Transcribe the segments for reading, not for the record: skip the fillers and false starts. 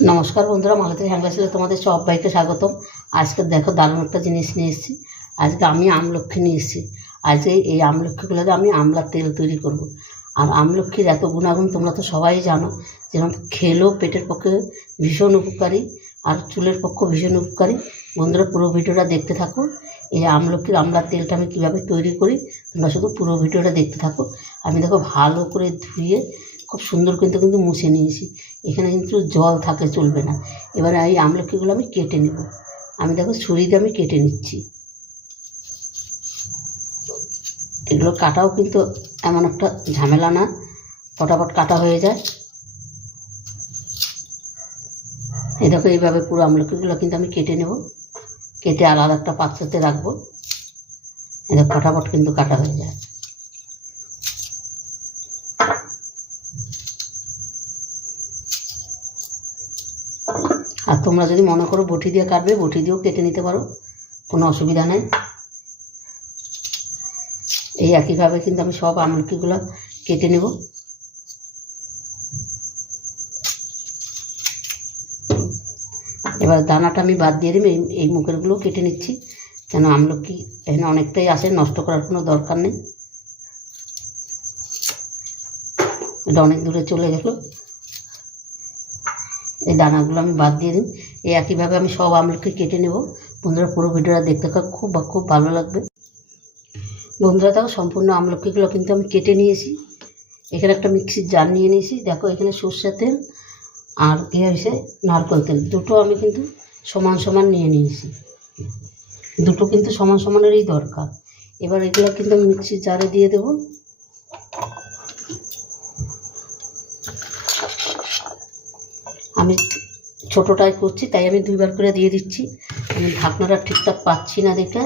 নমস্কার বন্ধুরা, মালতী হ্যাংলাসিলে তোমাদের সবাইকে স্বাগতম। আজকে দেখো দারুণ একটা জিনিস নিয়ে এসেছি। আজকে আমি আমলক্ষী নিয়ে এসেছি। আজকে এই আমলক্ষীগুলোতে আমি আমলার তেল তৈরি করব। আর আমলক্ষীর এত গুণাগুণ তোমরা তো সবাই জানো, যেরকম খেলেও পেটের পক্ষে ভীষণ উপকারী আর চুলের পক্ষে ভীষণ উপকারী। বন্ধুরা, পুরো ভিডিওটা দেখতে থাকো। এই আমলক্ষীর আমলার তেলটা আমি কীভাবে তৈরি করি তোমরা শুধু পুরো ভিডিওটা দেখতে থাকো। আমি দেখো ভালো করে ধুয়ে খুব সুন্দর কিন্তু মুছে নিয়েছি। এখানে কিন্তু জল থাকে চলবে না। এবারে এই আমলক্ষীগুলো আমি কেটে নেব। আমি দেখো ছুরিতে আমি কেটে নিচ্ছি। এগুলো কাটাও কিন্তু এমন একটা ঝামেলা না, ফটাফট কাটা হয়ে যায়। এই দেখো এইভাবে পুরো আমলক্ষীগুলো কিন্তু আমি কেটে নেব। কেটে আলাদা একটা পাত্রতে রাখবো। এই দেখো ফটাফট কিন্তু কাটা হয়ে যায়। আর তোমরা যদি মনে করো বটি দিয়ে কাটবে, বটি দিয়েও কেটে নিতে পারো, কোনো অসুবিধা নেই। এই একইভাবে কিন্তু আমি সব আমলকিগুলো কেটে নেব। এবার দানাটা আমি বাদ দিয়ে দিই। এই মুখেরগুলো কেটে নিচ্ছি, কেন আমলকি এখানে অনেকটাই আসে, নষ্ট করার কোনো দরকার নেই। এটা অনেক দূরে চলে গেল। এই দানাগুলো আমি বাদ দিয়ে দিই। এই একইভাবে আমি সব আমলকি কেটে নেব। বন্ধুরা, পুরো ভিডিওটা দেখতে খুব ভালো লাগবে। বন্ধুরা দেখো, সম্পূর্ণ আমলকিগুলো কিন্তু আমি কেটে নিয়েছি। এখানে একটা মিক্সির জার নিয়ে নিয়েছি। দেখো এখানে সর্ষের তেল আর কী হয়েছে নারকেল তেল, দুটো আমি কিন্তু সমান নিয়ে নিয়েছি। দুটো কিন্তু সমানেরই দরকার। এবার এগুলো কিন্তু আমি মিক্সির জারে দিয়ে দেব। আমি ছোটোটাই করছি তাই আমি দুইবার করে দিয়ে দিচ্ছি। আমি ঢাকনাটা ঠিকঠাক পাচ্ছি না দেখে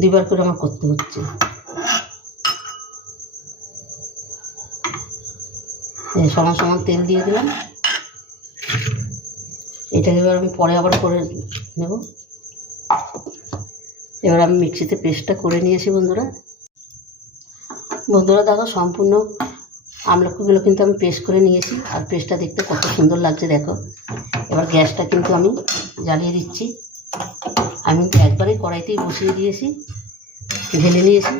দুইবার করে আমার করতে হচ্ছে। সমান তেল দিয়ে দিলাম। এটাকে এবার আমি পরে আবার করে নেব। এবার আমি মিক্সিতে পেস্টটা করে নিয়েছি। বন্ধুরা দেখো, সম্পূর্ণ আমলকিগুলো কিন্তু আমি পেস্ট করে নিয়েছি। আর পেস্টটা দেখতে কত সুন্দর লাগছে দেখো। এবার গ্যাসটা কিন্তু আমি জ্বালিয়ে দিচ্ছি। আমি কিন্তু একবারেই কড়াইতেই বসিয়ে দিয়েছি, ঢেলে নিয়েছি।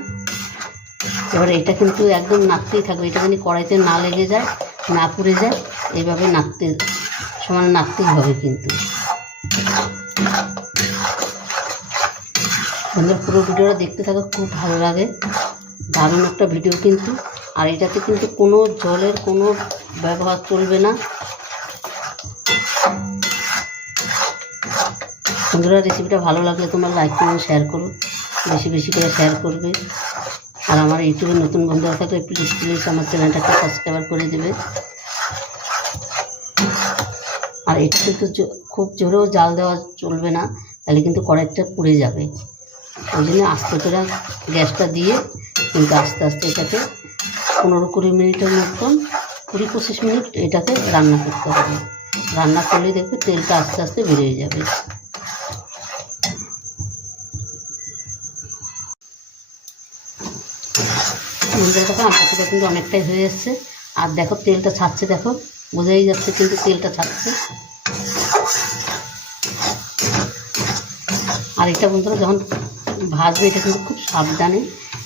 এবার এটা কিন্তু একদম নাড়তেই থাকবে। এটা যদি কড়াইতে না লেগে যায়, না পুড়ে যায়, এইভাবে সমান নাড়তেই হবে কিন্তু। বন্ধুরা, পুরো ভিডিওটা দেখতে থাকো, খুব ভালো লাগে, দারুণ একটা ভিডিও কিন্তু। আর এটাতে কিন্তু কোনো জলের কোনো ব্যবহার চলবে না। বন্ধুরা, রেসিপিটা ভালো লাগলে তোমরা লাইক করো, শেয়ার করো, বেশি করে শেয়ার করবে। আর আমার ইউটিউবে নতুন বন্ধুরা থাকলে প্লিজ আমার চ্যানেলটাকে সাবস্ক্রাইব করে দেবে। আর এটা কিন্তু খুব জোরেও জাল দেওয়া চলবে না, তাহলে কিন্তু কড়াইটা পুড়ে যাবে। ওই জন্য আস্তে করে গ্যাসটা দিয়ে কিন্তু আস্তে এটাকে 15-20 মিনিটের মতন, 20-25 মিনিট এটাকে রান্না করতে হবে। রান্না করলে দেখবে তেলটা আস্তে বেরিয়ে যাবে। দেখো আমলকিটা কিন্তু অনেকটাই হয়ে এসছে। আর দেখো তেলটা ছাড়ছে, দেখো বোঝাই যাচ্ছে কিন্তু তেলটা ছাড়ছে। আর এটা বন্ধুরা যখন ভাজবে, এটা কিন্তু খুব সাবধানে,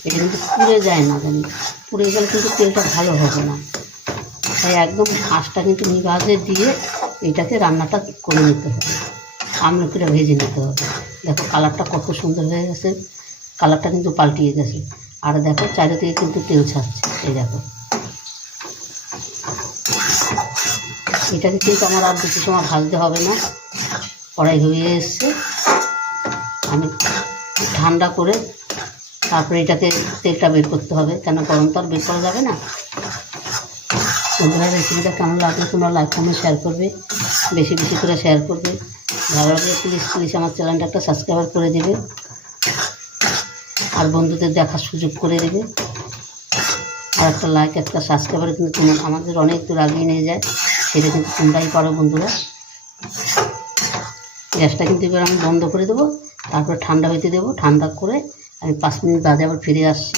এটা কিন্তু পুড়ে যায় না জানি। পুড়ে গেলে কিন্তু তেলটা ভালো হবে না। তাই একদম আঁচটা কিন্তু নিভাজে দিয়ে এটাকে রান্নাটা করে নিতে হবে। আমলকিটা ভেজে নিতে হবে। দেখো কালারটা কত সুন্দর হয়ে গেছে, কালারটা কিন্তু পাল্টিয়ে গেছে। আর দেখো চারিদিকে কিন্তু তেল ছাড়ছে। এই দেখো, এটাকে কিন্তু আমার আর বেশি সময় ভাজতে হবে না, কড়াই হয়ে এসছে। আমি ঠান্ডা করে তারপরে এটাকে তেলটা বের করতে হবে, কেন গরম তো আর বের করা যাবে না। বন্ধুরা, রেসিপিটা কেমন লাগলে তোমরা লাইক কমেন্ট শেয়ার করবে, বেশি করে শেয়ার করবে। ভালো লাগলে প্লিজ আমার চ্যানেলটা একটা সাবস্ক্রাইব করে দেবে। আর বন্ধুদের দেখার সুযোগ করে দেবে। আর একটা লাইক, একটা সাবস্ক্রাইবার কিন্তু তোমার আমাদের অনেক দূর আগিয়ে নিয়ে যায়। সেটা কিন্তু তোমরাই পারো বন্ধুরা। গ্যাসটা কিন্তু এবার আমি বন্ধ করে দেবো, তারপরে ঠান্ডা হইতে দেবো। ঠান্ডা করে আমি 5 মিনিট বাদে আবার ফিরে আসছি।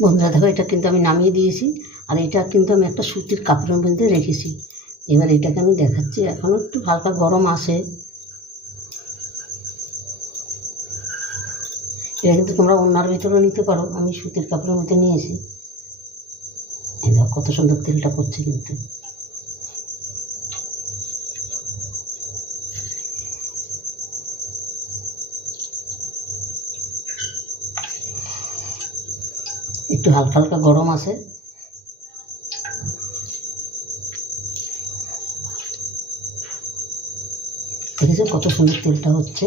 বন্ধুরা দেখো, এটা কিন্তু আমি নামিয়ে দিয়েছি, আর এটা কিন্তু আমি একটা সুতির কাপড়ের মধ্যে রেখেছি। এবার এটাকে আমি দেখাচ্ছি, এখনও একটু হালকা গরম আসে। এটা কিন্তু তোমরা ওনার ভিতরেও নিতে পারো, আমি সুতির কাপড়ের মধ্যে নিয়েছি। এই দেখো কত সুন্দর তেলটা পড়ছে কিন্তু। একটু হালকা হালকা গরম আছে। দেখেছো কত সুন্দর তেলটা হচ্ছে।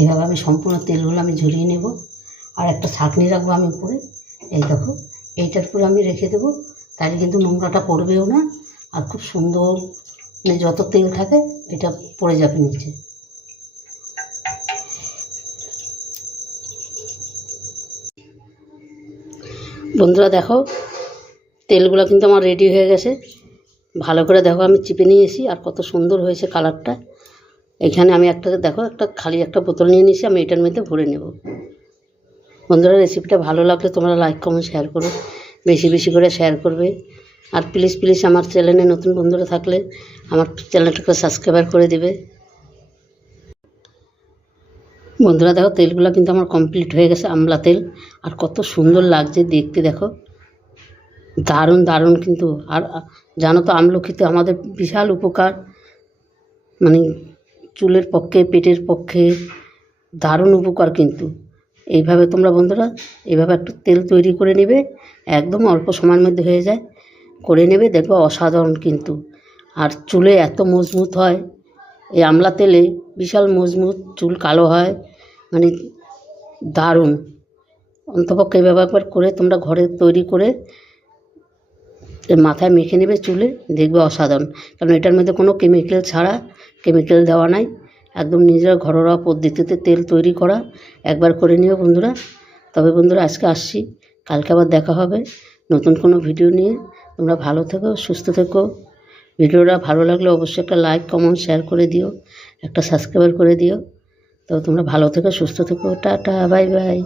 এভাবে আমি সম্পূর্ণ তেলগুলো আমি ঝরিয়ে নেব, আর একটা ছাঁকনি রাখবো আমি উপরে। এই দেখো, এইটার উপরে আমি রেখে দেবো, তাহলে কিন্তু নোংরাটা পড়বেও না, আর খুব সুন্দর মানে যত তেল থাকে এটা পড়ে যাবে নিচে। বন্ধুরা দেখো, তেলগুলো কিন্তু আমার রেডি হয়ে গেছে। ভালো করে দেখো, আমি চিপে নিয়েছি, আর কত সুন্দর হয়েছে কালারটা। এখানে আমি একটা দেখো, একটা খালি একটা বোতল নিয়ে নিয়েছি, আমি এটার মধ্যে ভরে নেব। বন্ধুরা, রেসিপিটা ভালো লাগলে তোমরা লাইক কমেন্ট শেয়ার করো, বেশি বেশি করে শেয়ার করবে। আর প্লিজ প্লিজ আমার চ্যানেলে নতুন বন্ধুরা থাকলে আমার চ্যানেলটাকে সাবস্ক্রাইব করে দেবে। বন্ধুরা দেখো, তেলগুলো কিন্তু আমার কমপ্লিট হয়ে গেছে, আমলা তেল, আর কত সুন্দর লাগছে দেখতে। দেখো দারুণ দারুণ কিন্তু। আর জানো তো, আমলকিতে আমাদের বিশাল উপকার, মানে চুলের পক্ষে, পেটের পক্ষে দারুণ উপকার কিন্তু। এইভাবে তোমরা বন্ধুরা এইভাবে একটু তেল তৈরি করে নেবে, একদম অল্প সময়ের মধ্যে হয়ে যায়, করে নেবে, দেখবে অসাধারণ কিন্তু। আর চুলে এত মজবুত হয় এই আমলা তেলে, বিশাল মজবুত, চুল কালো হয়, মানে দারুণ। অন্তপক্ষে এইভাবে একবার করে তোমরা ঘরে তৈরি করে মাথায় মেখে নেবে চুলে, দেখবে অসাধারণ। কারণ এটার মধ্যে কোনো কেমিক্যাল ছাড়া, কেমিক্যাল দেওয়া নাই, একদম নিজেরা ঘরোয়া পদ্ধতিতে তেল তৈরি করা। একবার করে নিও বন্ধুরা। তবে বন্ধুরা আজকে আসছি, কালকে আবার দেখা হবে নতুন কোনো ভিডিও নিয়ে। তোমরা ভালো থেকো, সুস্থ থেকো। ভিডিওটা ভালো লাগলে অবশ্যই একটা লাইক কমেন্ট শেয়ার করে দিও, একটা সাবস্ক্রাইব করে দিও। তো তোমরা ভালো থেকো, সুস্থ থেকো, টাটা, বাই বাই।